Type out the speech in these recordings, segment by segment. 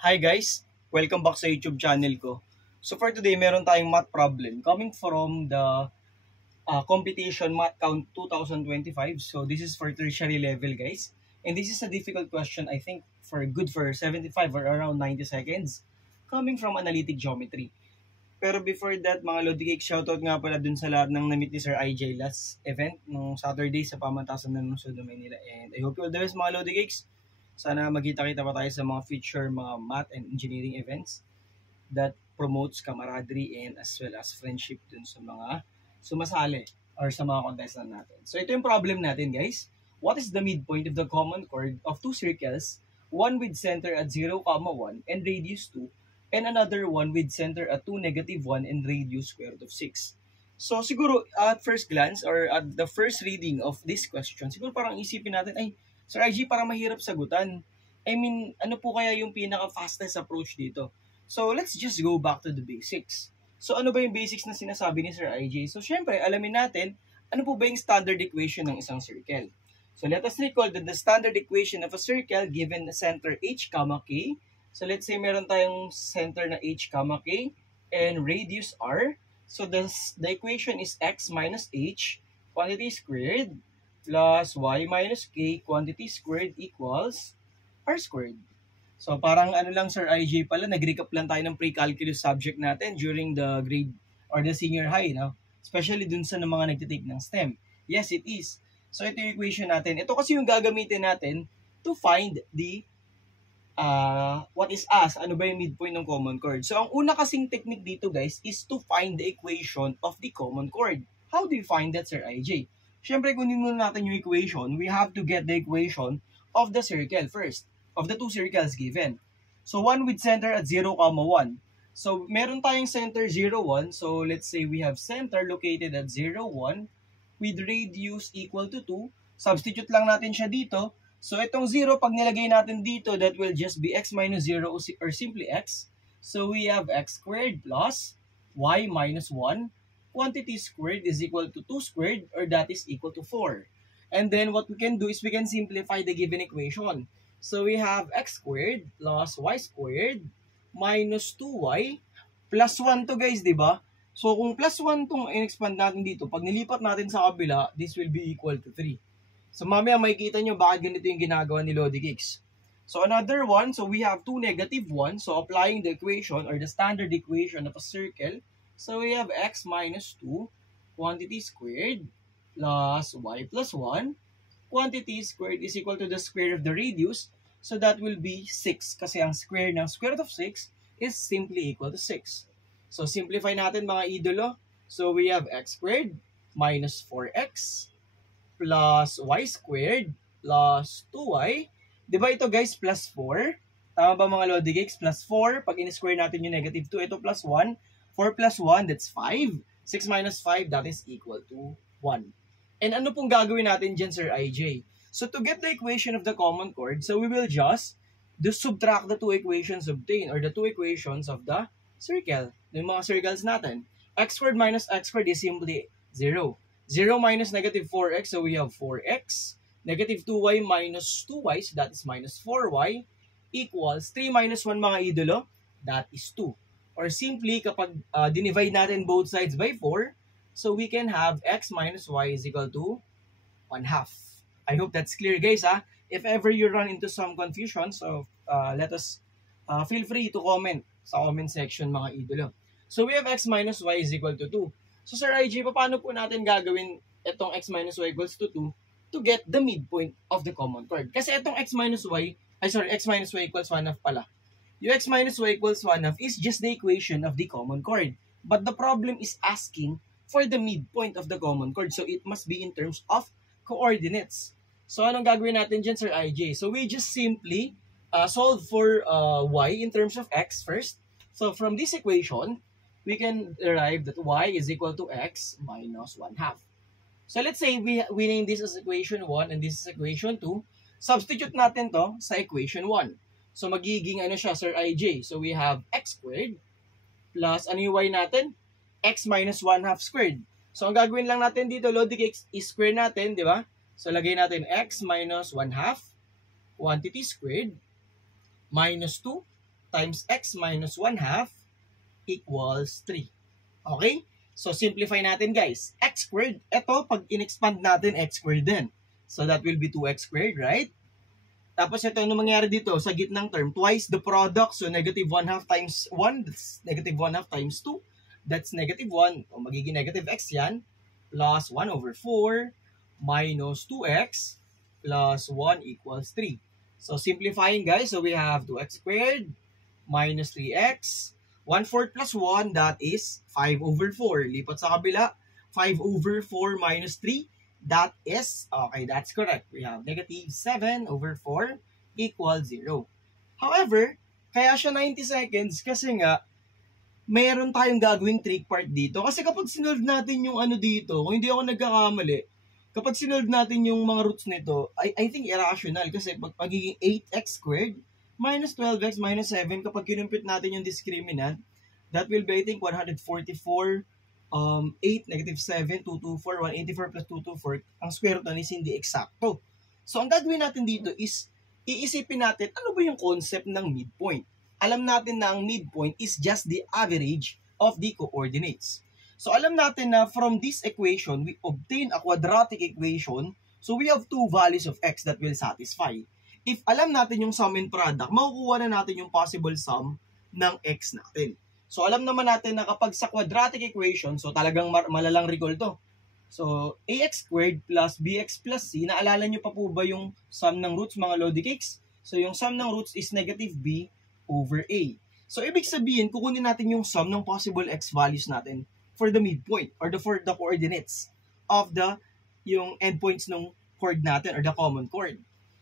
Hi guys! Welcome back sa YouTube channel ko. So for today, meron tayong math problem coming from the competition Math Count 2025. So this is for tertiary level guys. And this is a difficult question, I think, for 75 or around 90 seconds coming from analytic geometry. Pero before that, mga Lodi Cake, shoutout nga pala dun sa lahat ng na-meet ni Sir IJ last event nung Saturday sa Pamantasan ng Lungsod ng Maynila. And I hope you all the best mga Lodi Cakes. Sana magkita-kita pa tayo sa mga future mga math and engineering events that promotes camaraderie and as well as friendship dun sa mga sumasali or sa mga contestant natin. So ito yung problem natin guys. What is the midpoint of the common chord of two circles, one with center at 0, 1 and radius 2, and another one with center at 2, -1 and radius square root of 6? So siguro at first glance or at the first reading of this question, siguro parang isipin natin, ay, Sir IG, parang mahirap sagutan. I mean, ano po kaya yung pinaka-fastest approach dito? So, let's just go back to the basics. So, ano ba yung basics na sinasabi ni Sir IJ? So, syempre, alamin natin, ano po ba yung standard equation ng isang circle? So, let us recall that the standard equation of a circle given the center h, k. So, let's say meron tayong center na h, k and radius r. So, the equation is x minus h, quantity squared, plus y minus k quantity squared equals r squared. So parang ano lang Sir IJ pala, nag-recap lang tayo ng pre-calculus subject natin during the grade or the senior high, no? Especially dun sa mga nagtitake ng STEM. Yes, it is. So ito yung equation natin. Ito kasi yung gagamitin natin to find the what is as, ano ba yung midpoint ng common chord. So ang una kasing technique dito guys is to find the equation of the common chord. How do you find that Sir IJ? Siyempre, kunin muna natin yung equation. We have to get the equation of the circle first, of the two circles given. So, one with center at 0, 1. So, meron tayong center 0, 1. So, let's say we have center located at 0, 1 with radius equal to 2. Substitute lang natin siya dito. So, itong 0, pag nilagay natin dito, that will just be x minus 0 or simply x. So, we have x squared plus y minus 1. Quantity squared is equal to 2 squared or that is equal to 4. And then what we can do is we can simplify the given equation. So we have x squared plus y squared minus 2y plus 1 to guys, di ba? So kung plus 1 tong in-expand natin dito, pag nilipat natin sa kabila, this will be equal to 3. So mamaya makikita nyo bakit ganito yung ginagawa ni Lodi Cakes. So another one, so we have 2, -1. So applying the equation or the standard equation of a circle, so we have x minus 2 quantity squared plus y plus 1. Quantity squared is equal to the square of the radius. So that will be 6 kasi ang square ng square root of 6 is simply equal to 6. So simplify natin mga idolo. So we have x squared minus 4x plus y squared plus 2y. Diba ito guys plus 4? Tama ba mga Lodi Cakes? Plus 4. Pag in-square natin yung -2, ito plus 1. 4 plus 1, that's 5. 6 minus 5, that is equal to 1. And ano pong gagawin natin dyan, Sir IJ? So to get the equation of the common chord, so we will just subtract the two equations obtained or the two equations of the circle. Yung mga circles natin. X squared minus x squared is simply 0. 0 minus -4x, so we have 4x. -2y minus 2y, so that is minus 4y, equals 3 minus 1 mga idolo, that is 2. Or simply, kapag dinivide natin both sides by 4, so we can have x minus y is equal to 1/2. I hope that's clear guys ha. If ever you run into some confusion, so let us feel free to comment sa comment section mga idolo. So we have x minus y is equal to 2. So Sir IG, paano po natin gagawin itong x minus y equals to 2 to get the midpoint of the common chord? Kasi itong x minus y equals 1/2 pala. Yung x minus y equals 1/2 is just the equation of the common chord. But the problem is asking for the midpoint of the common chord. So it must be in terms of coordinates. So anong gagawin natin dyan, Sir IJ? So we just simply solve for y in terms of x first. So from this equation, we can derive that y is equal to x minus 1/2. So let's say we name this as equation 1 and this is equation 2. Substitute natin to sa equation 1. So magiging ano siya, Sir IJ? So we have x squared plus ano yung y natin? X minus 1/2 squared. So ang gagawin lang natin dito, Lodi Cakes, is square natin, di ba? So lagay natin x minus 1/2 quantity squared minus 2 times x minus 1/2 equals 3. Okay? So, simplify natin guys. X squared, ito, pag in-expand natin, x squared din. So, that will be 2x squared, right? Tapos, ito, ano mangyari dito? Sa gitnang term, twice the product. So, negative 1/2 times 1, that's negative 1/2 times 2. That's negative 1. O, magiging negative x yan. Plus 1/4 minus 2x plus 1 equals 3. So, simplifying guys, so we have 2x squared minus 3x. 1/4 plus 1, that is 5/4. Lipat sa kabila, 5/4 minus 3, that is, okay, that's correct. We have negative 7/4 equals 0. However, kaya siya 90 seconds kasi nga, mayroon tayong gagawing trick part dito. Kasi kapag sinolve natin yung ano dito, kung hindi ako nagkakamali, kapag sinolve natin yung mga roots nito, I think irrational kasi magiging 8x squared minus 12x minus 7, kapag kinumpute natin yung discriminant, that will be, I think, 144, 8, negative 7, 224, 184 plus 224. Ang square root nun is hindi eksakto. So, ang gagawin natin dito is, iisipin natin, ano ba yung concept ng midpoint? Alam natin na ang midpoint is just the average of the coordinates. So, alam natin na from this equation, we obtain a quadratic equation. So, we have two values of x that will satisfy. If alam natin yung sum and product, makukuha na natin yung possible sum ng x natin. So, alam naman natin na kapag sa quadratic equation, so talagang malalang recall to. So, ax squared plus bx plus c, naalala nyo pa po ba yung sum ng roots, mga Lodi Cakes? So, yung sum ng roots is negative b over a. So, ibig sabihin, kukunin natin yung sum ng possible x values natin for the midpoint or for the coordinates of yung endpoints ng chord natin or the common chord.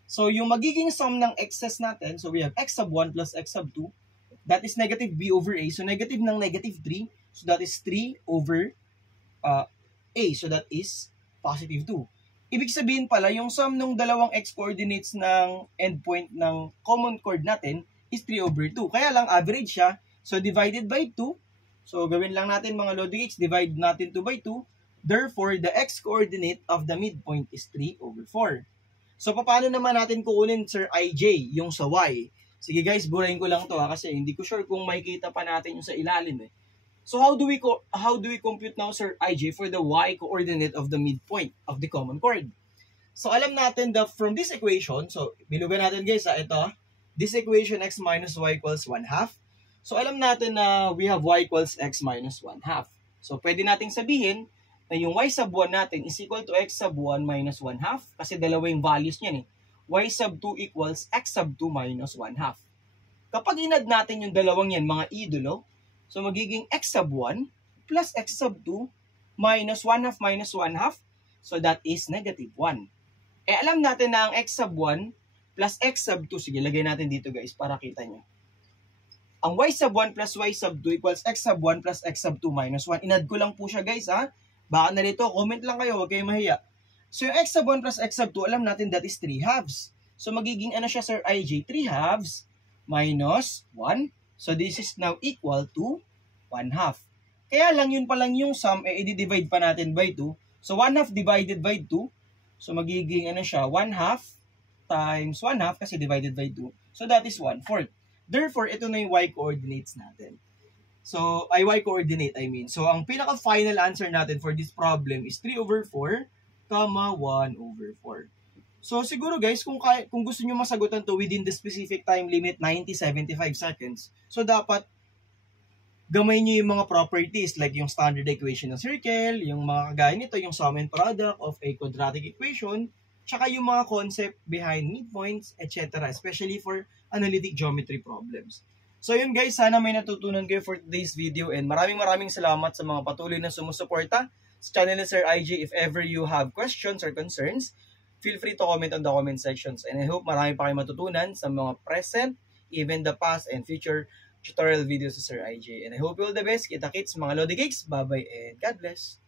So, yung magiging sum ng x's natin, so we have x sub 1 plus x sub 2, that is negative b over a. So, negative ng negative 3, so that is 3 over a. So, that is positive 2. Ibig sabihin pala, yung sum ng dalawang x coordinates ng endpoint ng common chord natin is 3 over 2. Kaya lang, average siya. So, divided by 2. So, gawin lang natin mga Lodi Cakes, divide natin 2 by 2. Therefore, the x-coordinate of the midpoint is 3 over 4. So, paano naman natin kukunin, Sir IJ, yung sa y? Sige guys, burahin ko lang to kasi hindi ko sure kung makikita pa natin yung sa ilalim eh. So, how do we compute now, Sir IJ, for the y-coordinate of the midpoint of the common chord? So, alam natin that from this equation, so, bilugan natin guys ito, this equation x minus y equals 1/2. So, alam natin na we have y equals x minus 1/2. So, pwede nating sabihin na yung y sub 1 natin is equal to x sub 1 minus 1/2 kasi dalawa yung values niyan eh. Y sub 2 equals x sub 2 minus 1/2. Kapag inad natin yung dalawang yan, mga idolo, so magiging x sub 1 plus x sub 2 minus 1/2 minus 1/2. So, that is negative 1. Eh, alam natin na ang x sub 1 plus x sub 2, sige, lagay natin dito guys para kita nyo. Ang y sub 1 plus y sub 2 equals x sub 1 plus x sub 2 minus 1. Inad ko lang po siya guys ha. Baka nalito, comment lang kayo, huwag kayong mahiya. So yung x sub 1 plus x sub 2, alam natin that is 3 halves. So magiging ano siya Sir IJ? 3 halves minus 1. So this is now equal to 1/2. Kaya lang yun pa lang yung sum, i-divide pa natin by 2. So 1/2 divided by 2. So magiging ano siya? 1/2 times 1/2 kasi divided by 2. So that is 1/4. Therefore, ito na yung y-coordinates natin. So, y-coordinate, I mean. So, ang pinaka-final answer natin for this problem is 3 over 4, 1 over 4. So, siguro guys, kung gusto nyo masagutan to within the specific time limit, 90-75 seconds, so dapat gamay nyo yung mga properties like yung standard equation ng circle, yung mga kagaya nito, yung sum and product of a quadratic equation, tsaka yung mga concept behind midpoints, etc. Especially for analytic geometry problems. So yun guys, sana may natutunan kayo for today's video and maraming salamat sa mga patuloy na sumusuporta sa channel ni Sir IJ. If ever you have questions or concerns, feel free to comment on the comment sections. And I hope marami pa kayo matutunan sa mga present, even the past and future tutorial videos sa Sir IJ. And I hope you all the best. Kita-kits mga Lodi Cakes. Bye-bye and God bless.